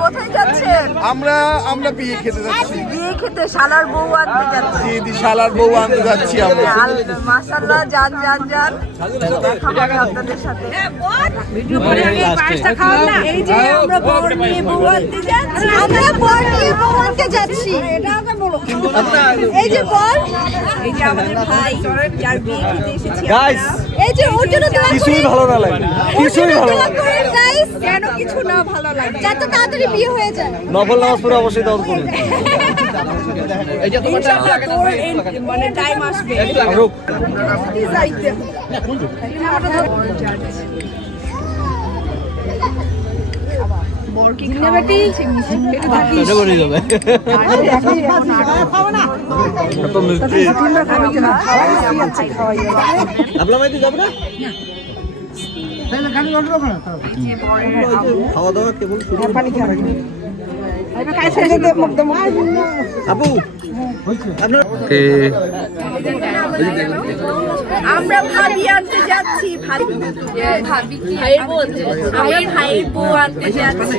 কোথায় যাচ্ছেন? আমরা আমরা বিয়ে খেতে যাচ্ছি। বিয়ে খেতে শালার বউ আনতে যাচ্ছি। দিদি শালার বউ আনতে যাচ্ছি আমরা। মাসাল্লাহ যান যান যান। দেখা হবে আপনাদের সাথে। এই যে আমরা বর নিয়ে বউ আনতে যাচ্ছি। আমরা বর নিয়ে বউ আনতে যাচ্ছি। এই যে বর এই যে আমাদের ভাই যার বিয়ে খেতে এসেছি Guys, এই যে ওর জন্য দোয়া কিছুই ভালো না লাগে। কিছুই ভালো না গাইস কেন কিছু না ভালো লাগে? যাতে তাড়াতাড়ি বিয়ে হয়ে যায়। নফল নামাজ পড়ে অবশ্যই দাওয়াত করুন। ইনশাআল্লাহ তোর এই- মানে টাইম আসবে। যাইতে? মিষ্টি আপনার মাইতে যাবে না। খাওয়া দাওয়া কেবল শুরু আপু আমরা ভাবি আনতে যাচ্ছি ভাবি। ভাইয়ের বউ আমরা ভাইয়ের বউ আনতে যাচ্ছি।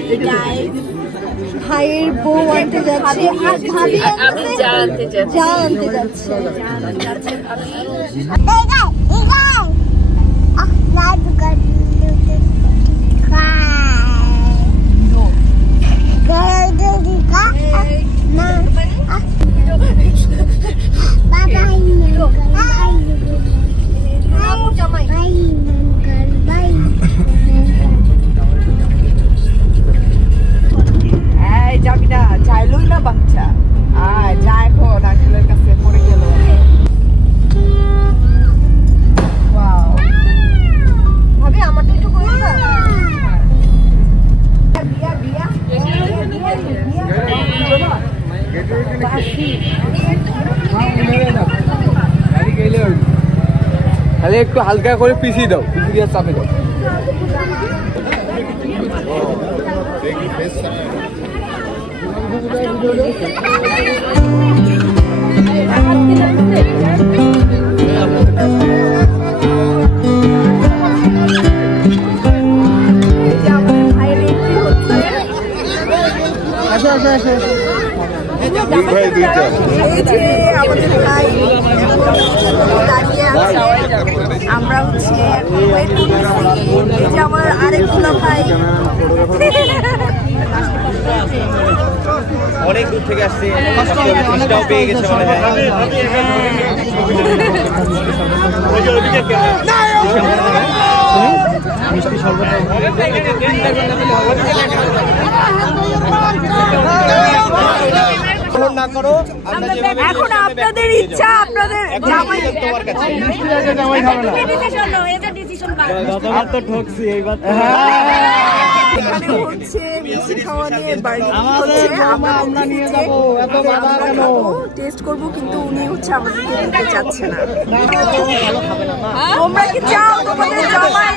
ভাইয়ের বউ আনতে যাচ্ছি। আর ভাবি আমি যা আনতে যাচ্ছি। যা আনতে যাচ্ছি। এই খালি একটু হালকা করে পিছিয়ে দাও পিছিয়ে দিয়ে চাপে দাও। এই যে আমাদের এই যে আমাদের ভাই দাঁড়িয়ে আছে আমরা হচ্ছে ওয়েট করতেছি এই যে আমার আরেক দুলা ভাই অনেক দূর থেকে আসছে মিষ্টিটাও পেয়ে গেছে মনে হয় না করো এখন আপনাদের ইচ্ছা আপনাদের টেস্ট করব কিন্তু উনি হচ্ছে আমাদেরকে দিতে চাচ্ছে না তোমরা কি চাও তোমাদের জামাই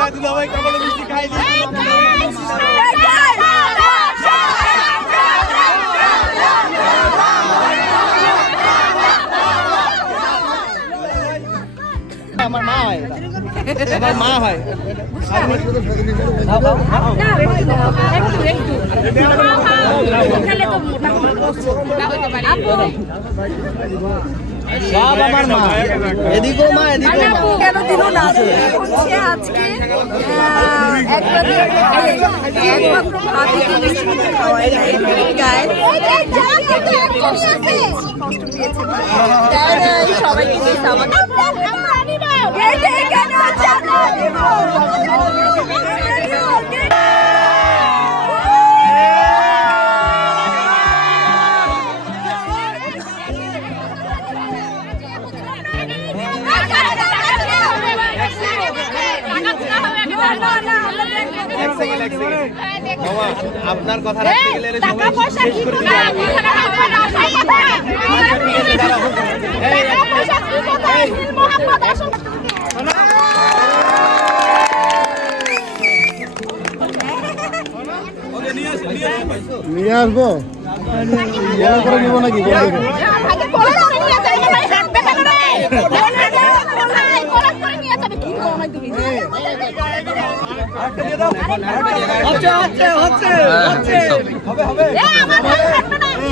না না দুলা ভাই কপালে মিষ্টি খাই আমার মা হয়। আমার মা হয় সব আমার মা। এদিকেও মা এদিকেও কেন দিল না? হচ্ছে আজকে আহ, বাবা আপনার কথা রাখতে গেলে দিতে হবে। নিয়ে আসব? করে নিবো নাকি?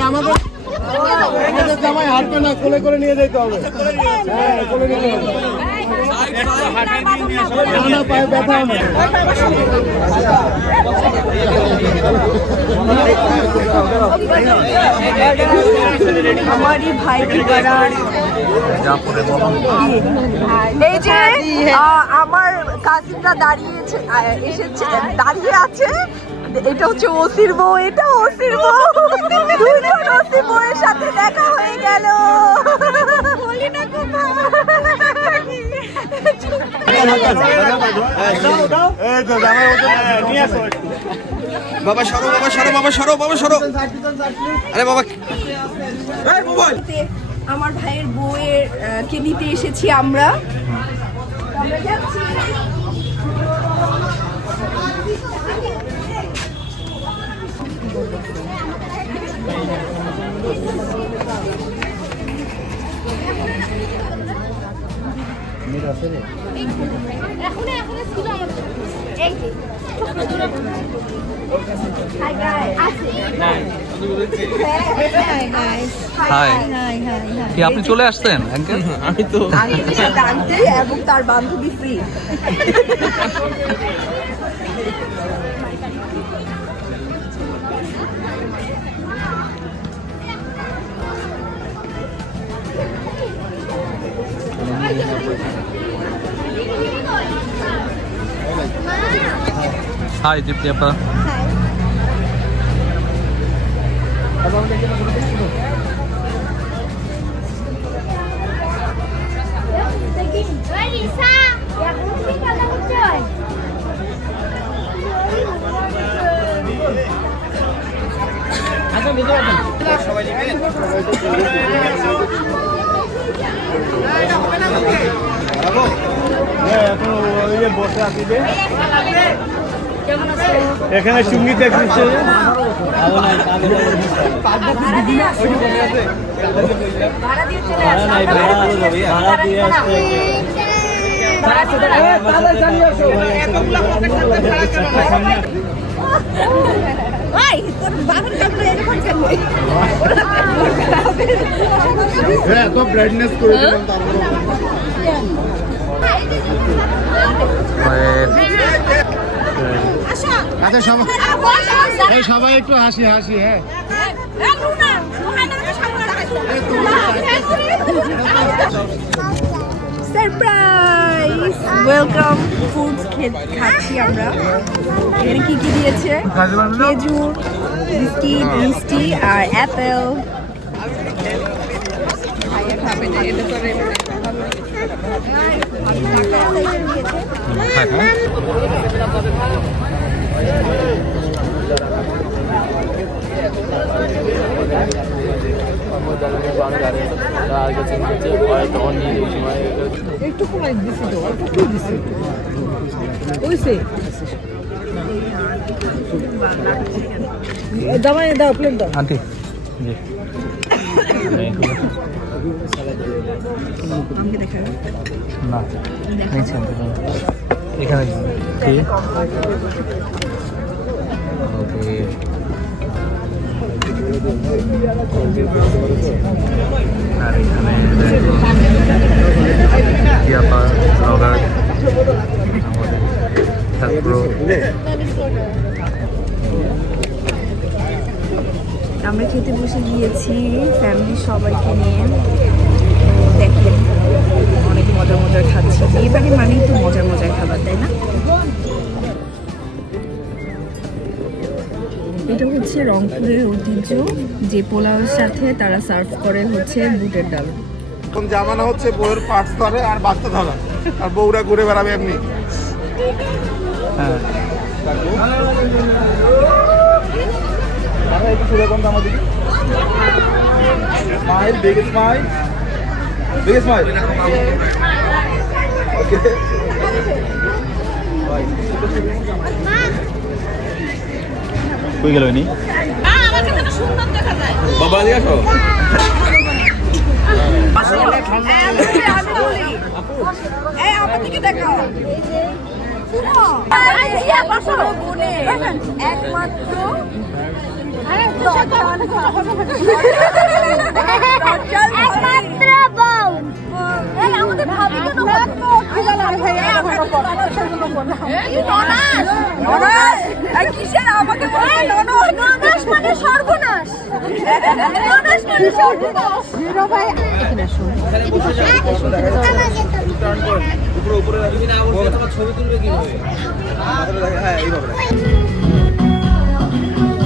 আমাদের জামাই হাঁটবে না কোলে করে নিয়ে যেতে হবে। হ্যাঁ কোলে নিয়ে যেতে হবে। এই যে আমার কাজিনরা দাঁড়িয়েছে এসেছে দাঁড়িয়ে আছে এটা হচ্ছে ওসির বউ এটা ওসির বউ দুজন ওসির বউয়ের সাথে দেখা হয়ে গেল বলি না বাবা সরো বাবা সরো বাবা সরো বাবা সরো। আরে বাবা আমার ভাইয়ের বউয়ের কে নিতে এসেছি আমরা আমরা। কি আপনি চলে আসছেন আঙ্কেল আমি তো এবং তার বান্ধবী ফ্রি হাই দীপ্তি আপা সবাই নেবেন হ্যাঁ এখন ওই যে বসে আছি এখানে সংগীত কেন হ্যাঁ এত ব্রাইটনেস করে দিলাম আচ্ছা সবাই এই সবাই একটু হাসি হাসি হ্যাঁ। সারপ্রাইজ ওয়েলকাম ফুডস খাচ্ছি আমরা। এখানে কি কি দিয়েছে? খেজুর বিস্কিট মিষ্টি আর অ্যাপেল খাবে না এটা করে আন্টি। জি আমাকে দেখাবে না নিচ্ছেন। এখানে কি? ওকে আর এখানে ব্লগার আমরা খেতে বসে গিয়েছি ফ্যামিলির সবাইকে নিয়ে। দেখেন অনেক মজার মজার খাচ্ছি। বিয়ে বাড়ি মানেই তো মজার মজার খাবার, তাই না? এটা হচ্ছে রংপুরের ঐতিহ্য। যে পোলাওয়ের সাথে তারা সার্ভ করে হচ্ছে বুটের ডাল। এখন জামানা হচ্ছে বউয়ের পার্টস ধরে আর বাচ্চা ধরা। আর বউরা ঘুরে বেড়াবে এমনি। হ্যাঁ। Smile big smile big smile okay কই গেল নি বাবা দিয়ে আসো একমাত্র একমাত্র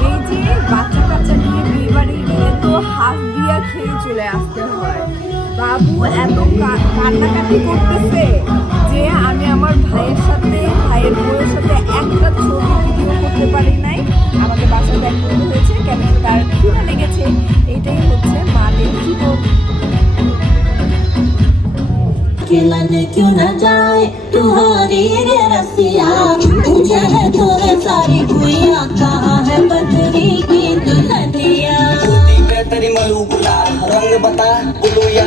এই যে বাচ্চা কাচ্চা নিয়ে বিয়ে বাড়ি গেলে তো হাফ বিয়া খেয়ে চলে আসতে হয়। বাবু এত কা- কান্নাকাটি করতেছে যে আমি আমার ভাইয়ের সাথে ভাইয়ের বউয়ের সাথে একটা ছবি ভিডিও করতে পারি নাই আমাকে বাসা ব্যাগ করতে হয়েছে কেন কি তার খিদে লেগেছে এটাই হচ্ছে মাদের জীবন खिलन क्यों न जाए तुम्हारी ये रसिया तुझे है तोरे सारी गुइया कहाँ है बदरी की दुल्हनिया में तेरी मलू गुलाल रंग बता ब्लू या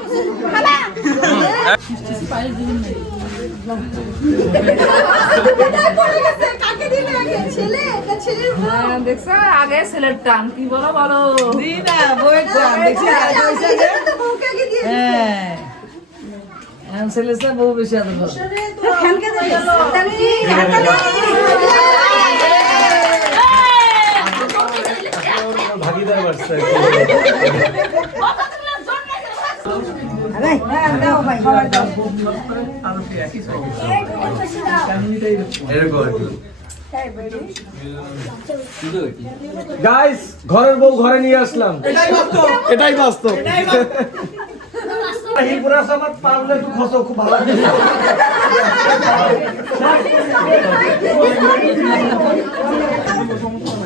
দেখছ আগে ছেলের টান কি বলো বলো ছেলে বউ বেশি আদর ভাগিদার বাড়ছে গাইস ঘরের বউ ঘরে নিয়ে আসলাম। এটাই বাস্তব। হিপুরা সবার পারলে একটু খসো খুব ভালো লাগে।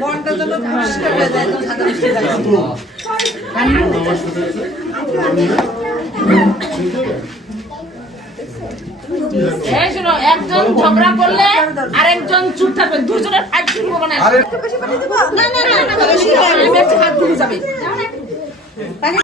মনটা যেন পরিষ্কার হয়ে যায় তো সাদা এই শোনো একজন ঝগড়া করলে আরেকজন চুপ থাকবে দুজনের ফাইট শুরু হবে না বেশি পাঠিয়ে দেবো না না না না, না, না, না,